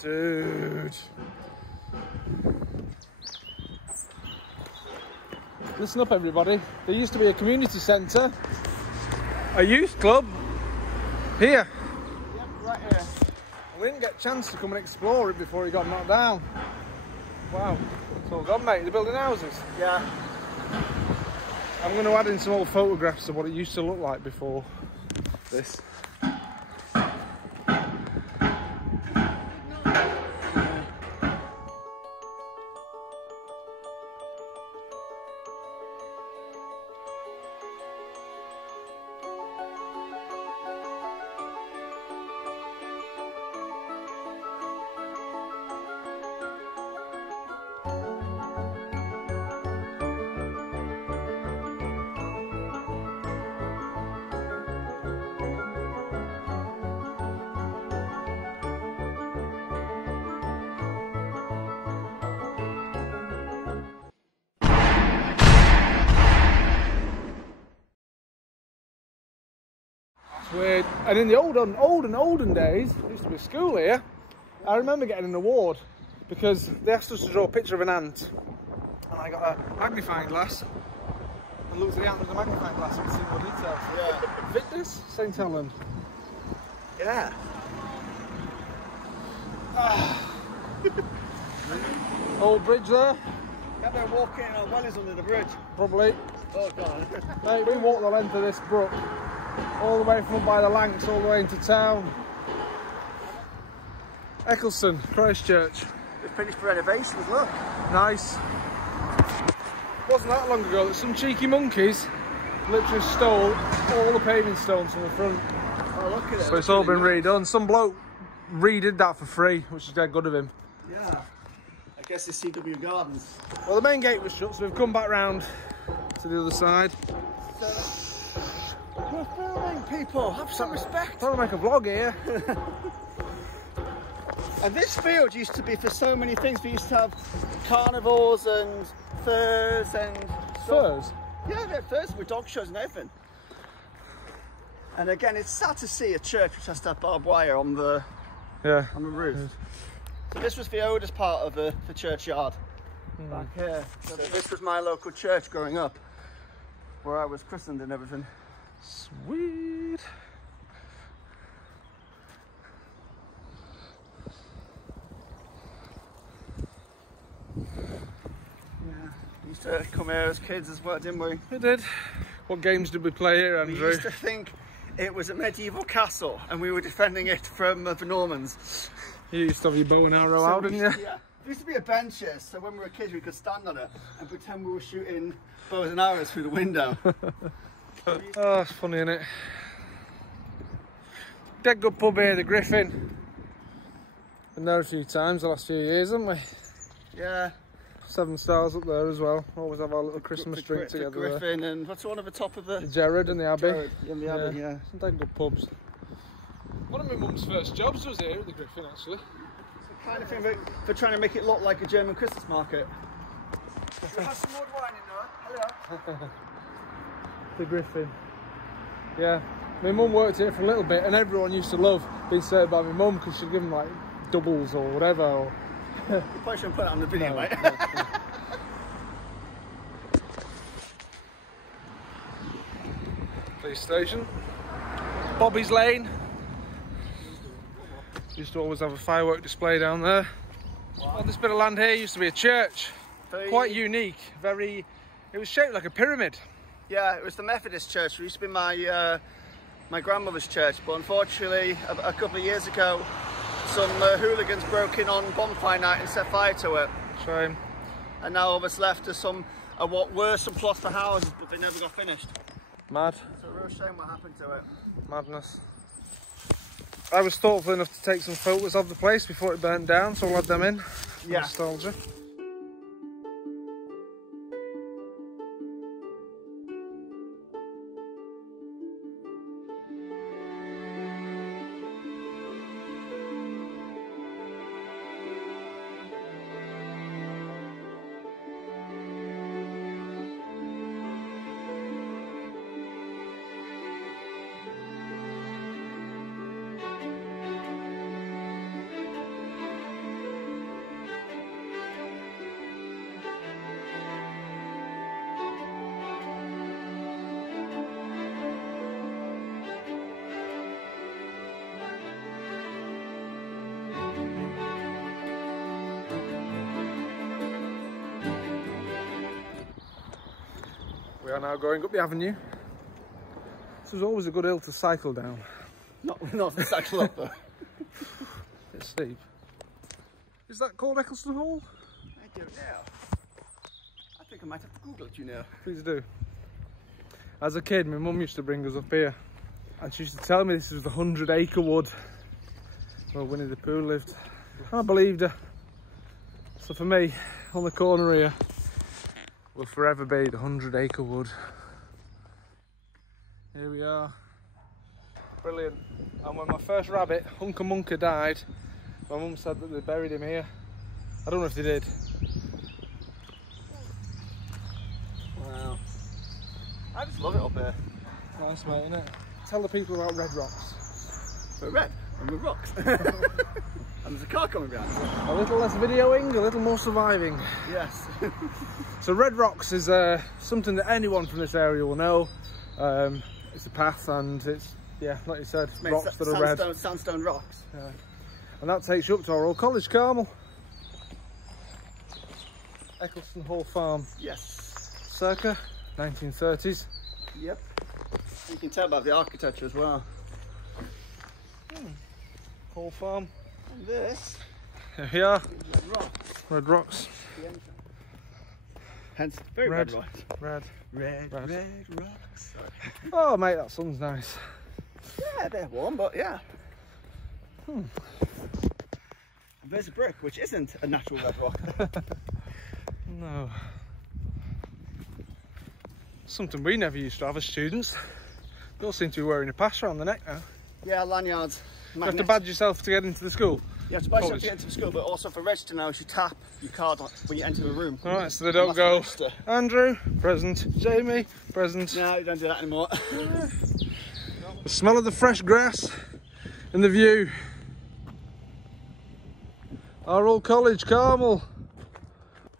Dude. Listen up, everybody. There used to be a community centre, a youth club, here. Yep, right here. We didn't get a chance to come and explore it before it got knocked down. Wow, it's all gone, mate. They're building houses. Yeah. I'm going to add in some old photographs of what it used to look like before this. Weird. And in the olden days, there used to be a school here. I remember getting an award because they asked us to draw a picture of an ant, and I got a magnifying glass and looked at the ant with a magnifying glass and could see more details. Yeah. Fitness, St Helens. Yeah. Old bridge there. I've been walking on wellies under the bridge. Probably. Oh god. Mate, we walked the length of this brook, all the way from up by the Lancs, all the way into town. Eccleston, Christchurch. We've finished the renovations, look. Nice. Wasn't that long ago that some cheeky monkeys literally stole all the paving stones from the front. Oh, look at it. So it's all been redone. Some bloke redid that for free, which is dead good of him. Yeah. I guess it's CW Gardens. Well, the main gate was shut, so we've come back round to the other side. So, we're filming, people. Have some respect. Trying to make a vlog here. And this field used to be for so many things. We used to have carnivores and furs and Furs? Yeah, they had furs with dog shows and everything. And again, it's sad to see a church which has to have barbed wire on the roof. So this was the oldest part of the churchyard back here. So this was my local church growing up, where I was christened and everything. Sweet. We used to come here as kids as well, didn't we? We did. What games did we play here, Andrew? We used to think it was a medieval castle and we were defending it from the Normans. You used to have your bow and arrow out, didn't you? Yeah. There used to be a bench here, so when we were kids we could stand on it and pretend we were shooting bows and arrows through the window. Oh, it's funny, isn't it? Dead good pub here, the Griffin. Been there a few times the last few years, haven't we? Yeah. 7 stars up there as well. Always have our little Christmas drink together. The Griffin there. And what's the one at the top of the... Jared and the Abbey. Jared and the Abbey, yeah. Some dead good pubs. One of my mum's first jobs was here at the Griffin, actually. It's the kind of thing for trying to make it look like a German Christmas market. We have some more wine in there. Hello. The Griffin. Yeah. My mum worked here for a little bit and everyone used to love being served by my mum because she'd give them like doubles or whatever. Or you probably shouldn't put it on the video, mate. No. Police station. Bobby's Lane. Used to always have a firework display down there. Wow. On this bit of land here used to be a church. Quite unique. It was shaped like a pyramid. Yeah, it was the Methodist church. It used to be my my grandmother's church, but unfortunately a couple of years ago some hooligans broke in on bonfire night and set fire to it. Shame. And now all that's left is what were some plots for houses, but they never got finished. Mad. It's a real shame what happened to it. Madness. I was thoughtful enough to take some photos of the place before it burnt down, so I'll add them in. Yeah. Nostalgia. are now going up the avenue. This was always a good hill to cycle down. Not to cycle up though. Bit steep. Is that called Eccleston Hall? I don't know. I think I might have to Google it, you know. Please do. As a kid, my mum used to bring us up here, and she used to tell me this was the 100-acre wood where Winnie the Pooh lived. I believed her. So for me, on the corner here, will forever be the 100-acre wood. Here we are. Brilliant. And when my first rabbit, Hunker Munker, died, my mum said that they buried him here. I don't know if they did. Wow. I just love it up here. Nice, mate, isn't it? Tell the people about Red Rocks. We're red and we're rocks. And there's a car coming behind us. A little less videoing, a little more surviving. Yes. So Red Rocks is something that anyone from this area will know. It's a path, and it's, yeah, like you said, It's rocks that are red. Sandstone rocks. Yeah. And that takes you up to our old college, Carmel. Eccleston Hall Farm. Yes. Circa 1930s. Yep. You can tell by the architecture as well. Hall Farm. And this. Here we are. Red rocks. Red Rocks. Hence, very red rocks. Red. Red rocks. Sorry. Oh, mate, that sun's nice. Yeah, a bit warm, but yeah. And there's a brick, which isn't a natural red rock. No. Something we never used to have as students. They all seem to be wearing a pass around the neck now. Yeah, lanyards. You have to badge yourself to get into the school. You have to badge yourself to get into the school, but also for registering now, you tap your card on when you enter the room. Alright, so they don't go, Andrew, present, Jamie, present. No, you don't do that anymore. The smell of the fresh grass and the view. Our old college, Carmel.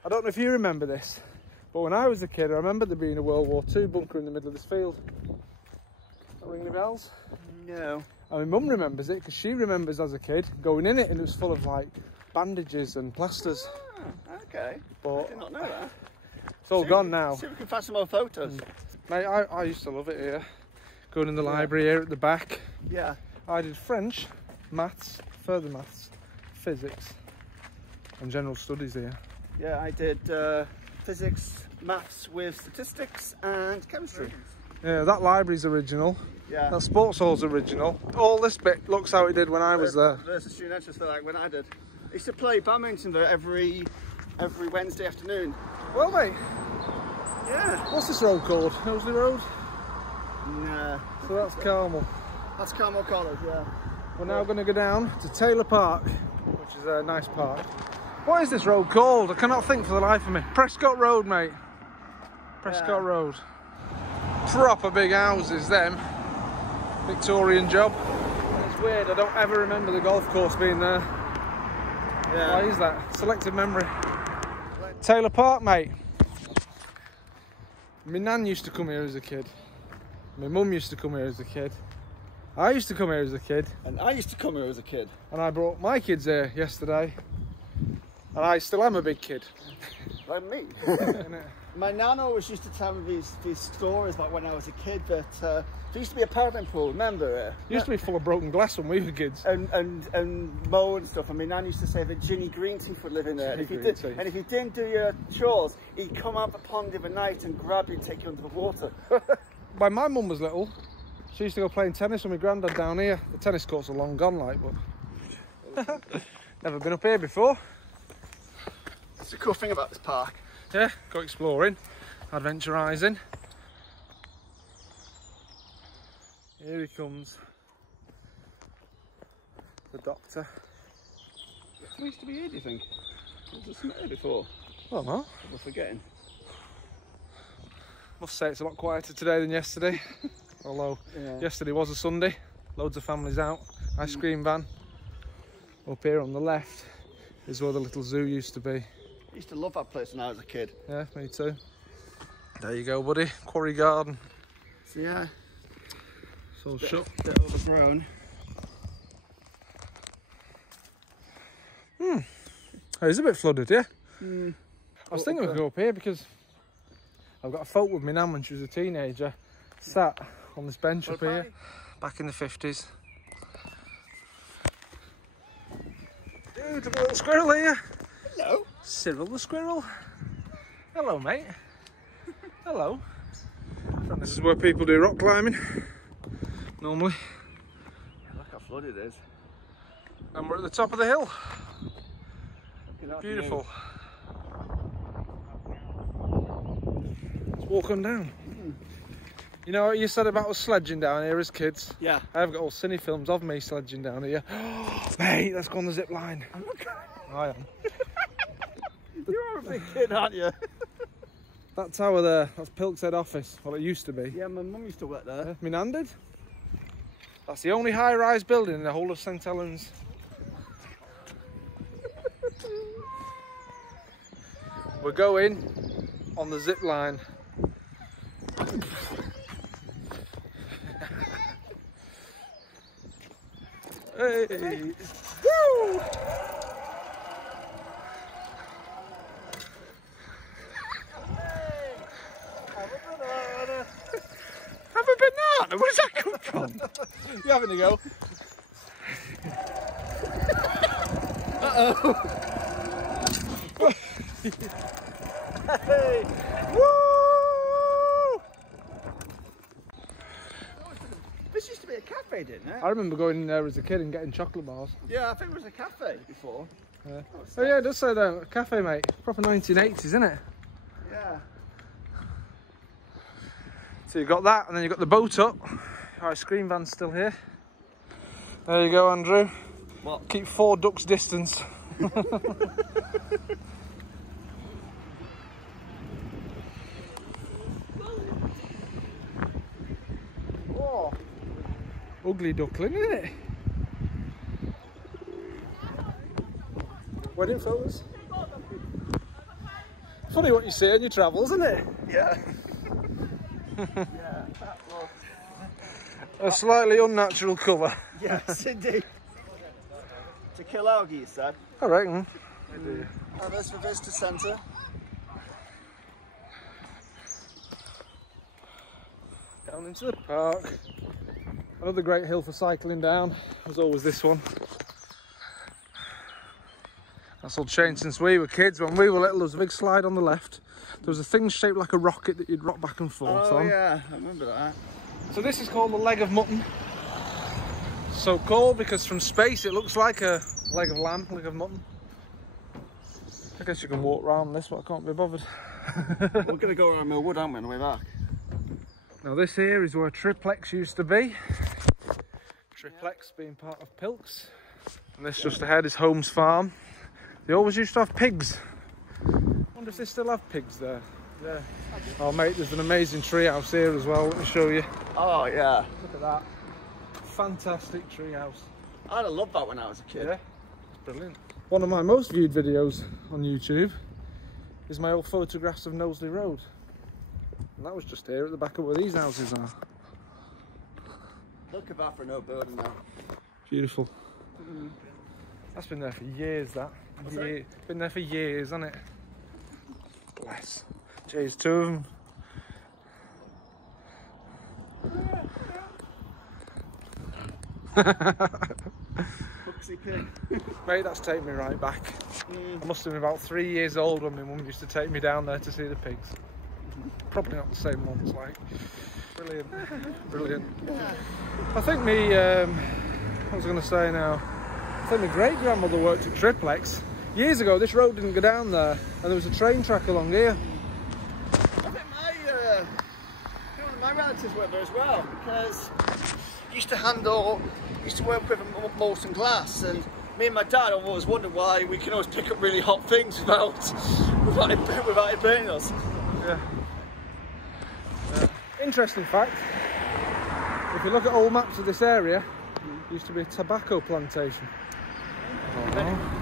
I don't know if you remember this, but when I was a kid, I remember there being a World War II bunker in the middle of this field. Not ringing any bells? No. And my mum remembers it because she remembers as a kid going in it and it was full of like bandages and plasters. Ah, okay. But I did not know that. It's all gone now. See if we can find some more photos. Mate, I used to love it here. Going in the library here at the back. Yeah. I did French, maths, further maths, physics and general studies here. Yeah, I did physics, maths with statistics and chemistry. Yeah, that library's original. Yeah. That sports hall's original. All this bit looks how it did when I was there. There's a student entrance for like when I did. I used to play badminton there every Wednesday afternoon. Well, mate. Yeah. What's this road called? Knowsley Road? Nah. So that's Carmel. That's Carmel College, yeah. We're now going to go down to Taylor Park, which is a nice park. What is this road called? I cannot think for the life of me. Prescott Road, mate. Prescott Road. Proper big houses, them. Victorian job. And it's weird, I don't ever remember the golf course being there. Yeah. Why is that? Selective memory. Taylor Park, mate. My nan used to come here as a kid. My mum used to come here as a kid. I used to come here as a kid. And I used to come here as a kid. And I brought my kids here yesterday. And I still am a big kid. Like me. Innit? My nan always used to tell me these stories about when I was a kid that there used to be a paddling pool, remember? It used to be full of broken glass when we were kids. And mold and stuff. And my nan used to say that Ginny Greenteeth would live in there. And if you didn't do your chores, he'd come out the pond of a night and grab you and take you under the water. When my mum was little, she used to go playing tennis with my granddad down here. The tennis courts are long gone, like, but never been up here before. That's the cool thing about this park. Yeah, go exploring, adventurising. Here he comes, the doctor. We used to be here, do you think? Was there here before? Oh no. We're forgetting. Must say it's a lot quieter today than yesterday. Although yesterday was a Sunday, loads of families out, ice cream van. Up here on the left is where the little zoo used to be. I used to love that place when I was a kid. Yeah, me too. There you go, buddy. Quarry Garden. So yeah, It's all shut. Bit overgrown. It's a bit flooded, yeah? I I was thinking we'd go up here because I've got a photo with my nan when she was a teenager, sat on this bench up here, back in the 50s. Dude, look at a little squirrel here. Hello. Cyril the squirrel. Hello, mate. Hello. And this is where people do rock climbing, normally. Look how flooded it is. And we're at the top of the hill. Beautiful. Beautiful. Let's walk on down. You know what you said about us sledging down here as kids? Yeah. I've got all cine films of me sledging down here. Mate, let's go on the zip line. I am. You're a big kid, aren't you? That tower there, that's Pilk's head office. Well, it used to be. Yeah, my mum used to work there. Yeah, my nan did. That's the only high-rise building in the whole of St Helens. We're going on the zip line. Hey! Woo! Have a banana? Where does that come from? You having a go? Uh-oh. Hey! Woo! This used to be a cafe, didn't it? I remember going in there as a kid and getting chocolate bars. Yeah, I think it was a cafe before. Yeah. Oh yeah, it does say that. Cafe, mate. Proper 1980s, isn't it? Yeah. So you've got that, and then you've got the boat up. Ice cream van's still here. There you go, Andrew. What? Keep 4 ducks distance. Oh, ugly duckling, isn't it? Wedding photos. Funny what you see on your travels, isn't it? Yeah. Yeah, that was... A slightly unnatural colour. Yes, indeed. To kill algae, you said? I reckon. And there's the visitor centre. Down into the park. Another great hill for cycling down. There's always this one. That's all changed since we were kids. When we were little, there was a big slide on the left. There was a thing shaped like a rocket that you'd rock back and forth on. Oh yeah, I remember that. So this is called the leg of mutton. So called because from space it looks like a leg of lamb, leg of mutton. I guess you can walk around this, but I can't be bothered. We're going to go around Millwood, aren't we, on the way back? Now this here is where Triplex used to be. Triplex being part of Pilk's. And this just ahead is Holmes Farm. They always used to have pigs. I wonder if they still have pigs there. Yeah. Oh mate, there's an amazing tree house here as well. Let me show you. Oh yeah. Look at that. Fantastic tree house. I'd have loved that when I was a kid. Yeah, it's brilliant. One of my most viewed videos on YouTube is my old photographs of Knowsley Road. And that was just here at the back of where these houses are. Look at that for no building now. Beautiful. That's been there for years, that. Been there for years, hasn't it? Bless. Jeez, 2 of them. Foxy pig. Mate, that's taken me right back. I must have been about 3 years old when my mum used to take me down there to see the pigs. Probably not the same ones, like. Brilliant. Brilliant. I think me, what was I going to say now? I think my great-grandmother worked at Triplex. Years ago, this road didn't go down there, and there was a train track along here. I think my relatives worked there as well, because I used to work with molten glass, and me and my dad always wondered why we can always pick up really hot things without it burning us. Yeah. Interesting fact, if you look at old maps of this area, it used to be a tobacco plantation. Oh.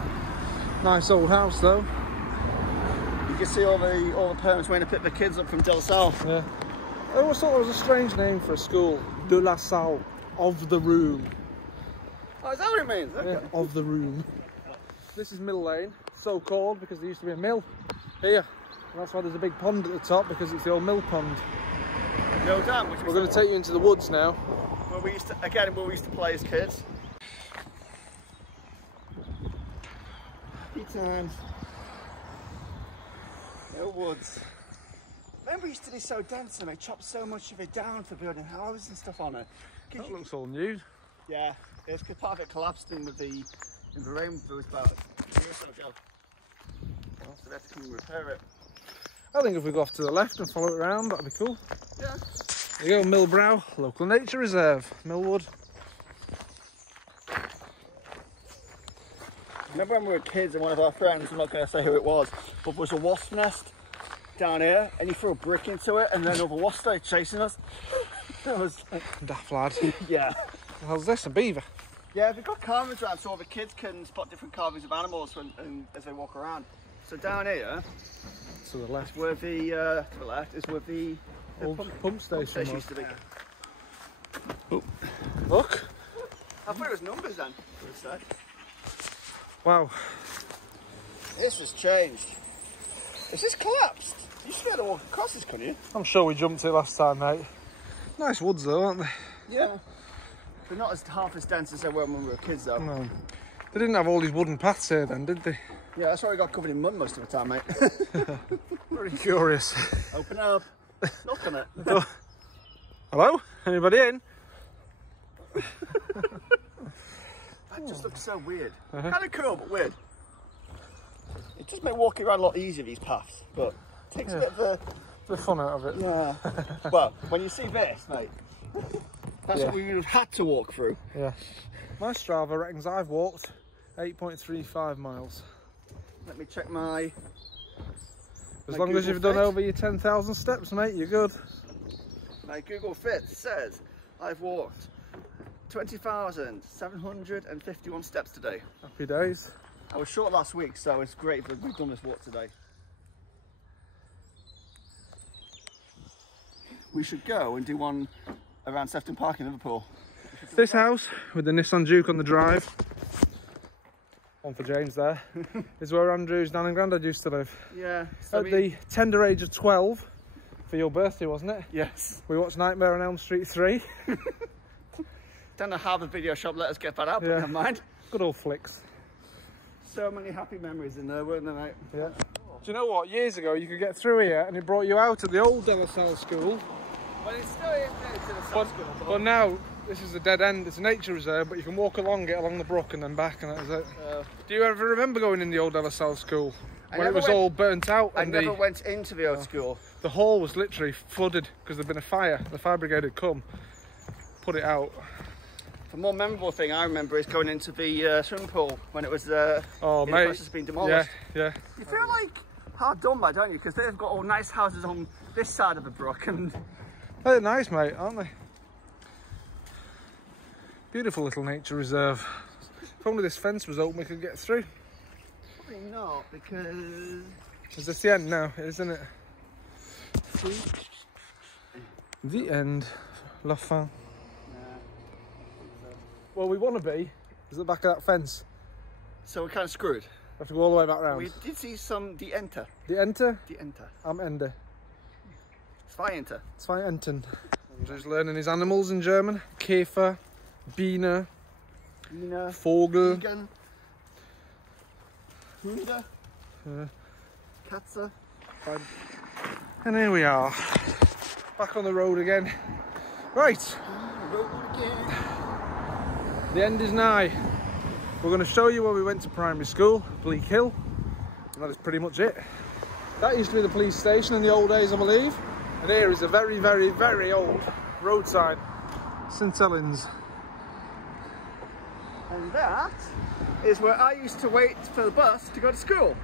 Nice old house though. You can see all the parents waiting to pick their kids up from De La Salle. Yeah. I always thought it was a strange name for a school. De La Salle, of the room. Oh, is that what it means? Okay. Yeah, of the room. This is Mill Lane, so called because there used to be a mill here That's why there's a big pond at the top, because it's the old mill pond. Mill dam, which we're going to take you into the woods now. Where we used to play as kids. Happy times. No woods. Remember, it used to be so dense and they chopped so much of it down for building houses and stuff on it. That looks all new. Yeah, it's because part of it collapsed in the rain that was about a year or so ago. So they had to come and repair it. I think if we go off to the left and follow it around, that'd be cool. Yeah. There you go, Millbrow, local nature reserve, Millwood. Remember when we were kids and one of our friends, I'm not going to say who it was, but there was a wasp nest down here and he threw a brick into it and then other wasps started chasing us. That was like... Daft lad. Yeah. How's this, a beaver? Yeah, they've got carvings around so all the kids can spot different carvings of animals as they walk around. So down here, to the left, where the to the left is where the old pump station used to be. Oh. Look! I thought it was numbers then. Wow. This has changed. Is this collapsed? You should be able to walk across this, couldn't you? I'm sure we jumped it last time, mate. Nice woods though, aren't they? Yeah. But not half as dense as they were when we were kids though. No. They didn't have all these wooden paths here then, did they? Yeah, that's why we got covered in mud most of the time, mate. Very curious. Open up. Look on it. Hello? Anybody in? That just looks so weird. Kind of cool, but weird. It does make walking around a lot easier, these paths, but it takes a bit of the fun out of it. Yeah. Well, when you see this, mate, that's what we would have had to walk through. Yeah. My Strava reckons I've walked 8.35 miles. Let me check my... As long as you've done over your 10,000 steps, mate, you're good. My Google Fit says I've walked 20,751 steps today. Happy days. I was short last week, so it's great that we've done this walk today. We should go and do one around Sefton Park in Liverpool. This house with the Nissan Juke on the drive, one for James there, is where Andrew's nan and granddad used to live. Yeah. So at the tender age of 12, for your birthday, wasn't it? Yes. We watched Nightmare on Elm Street 3. Don't know how the video shop let us get that out, but never mind. Good old flicks. So many happy memories in there, weren't there, mate? Yeah. Do you know what? Years ago, you could get through here and it brought you out at the old De La Salle school. Well, it's still in there to the school. But now, this is a dead end. It's a nature reserve, but you can walk along it, along the brook and then back, and that is it. Do you ever remember going in the old De La Salle school? When it was all burnt out? I never went into the old school. The hall was literally flooded because there'd been a fire. The fire brigade had come, put it out. The more memorable thing I remember is going into the swimming pool when it was the process of being demolished. Yeah. You feel like hard done by, don't you? Because they've got all nice houses on this side of the brook, and they're nice, mate, aren't they? Beautiful little nature reserve. If only this fence was open, we could get through. probably not, because is this the end now, isn't it? The end. La fin. Well, we want to be is at the back of that fence. So we're kind of screwed. We have to go all the way back round. We did see some die Enter. Die Enter? Die Enter. Am Ende. Zwei Enter. Zwei Enten. Andrew's learning his animals in German. Käfer, Biene, Vogel, Vegan, Hunde, Katze. And here we are. Back on the road again. Right. The end is nigh. We're going to show you where we went to primary school, Bleak Hill, and that is pretty much it. That used to be the police station in the old days, I believe, and here is a very, very, very old road sign, St Helens. And that is where I used to wait for the bus to go to school.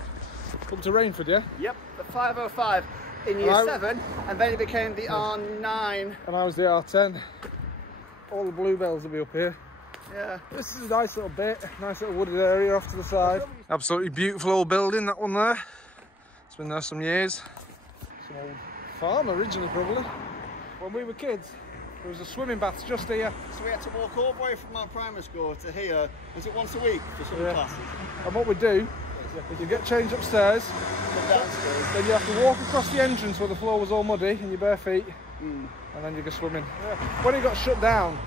Come to Rainford, yeah? Yep, the 505 in year 7, and then it became the R9. And I was the R10. All the bluebells will be up here. Yeah. This is a nice little bit, nice little wooded area off to the side. Absolutely beautiful old building, that one there. It's been there some years. Some old farm originally, probably. When we were kids, there was a swimming bath just here. So we had to walk all the way from our primary school to here. Was it once a week for some classes? And what we do You get changed upstairs. Downstairs. Then you have to walk across the entrance where the floor was all muddy in your bare feet. And then you go swimming. When it got shut down,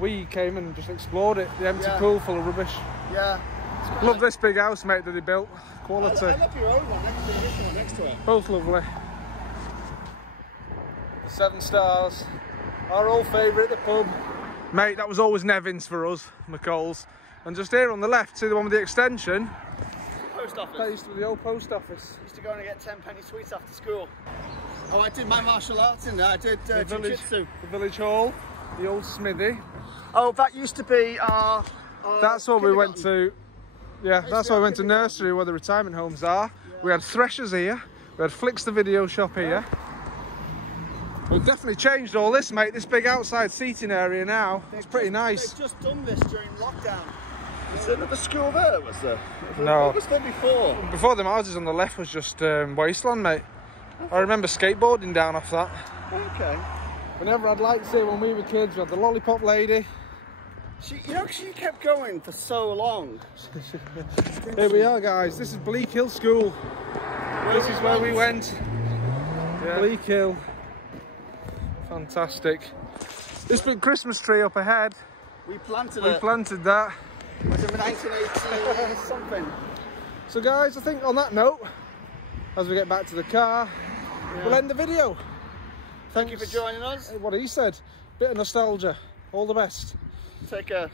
we came and just explored it. The empty pool full of rubbish. Yeah. Love this big house, mate, that they built. Quality. I love your own one next to this one next to it. Both lovely. The 7 Stars. Our old favourite, the pub. Mate, that was always Nevin's for us, McCall's. And just here on the left, see the one with the extension? Post office. That used to be the old post office. Used to go and get 10-penny sweets after school. Oh, I did my martial arts in there. I did jiu-jitsu. The village hall, the old smithy. Oh, that used to be our that's what we went to. Yeah, that's why we went to nursery where the retirement homes are. Yeah. We had Threshers here. We had Flicks the video shop here. We've definitely changed all this, mate. This big outside seating area now. It's pretty nice. They've just done this during lockdown. Is there another school there, was there? No. What was there before? Before them houses on the left was just wasteland, mate. I remember skateboarding down off that. Okay. Whenever I'd like to say when we were kids, we had the lollipop lady. She kept going for so long. Here we are, guys. This is Bleak Hill School. This is where we went. Yeah. Bleak Hill. Fantastic. This big Christmas tree up ahead. We planted that. Was it 1980 something? So guys, I think on that note, as we get back to the car, we'll end the video. Thank you for joining us. What he said. Bit of nostalgia. All the best. Take care.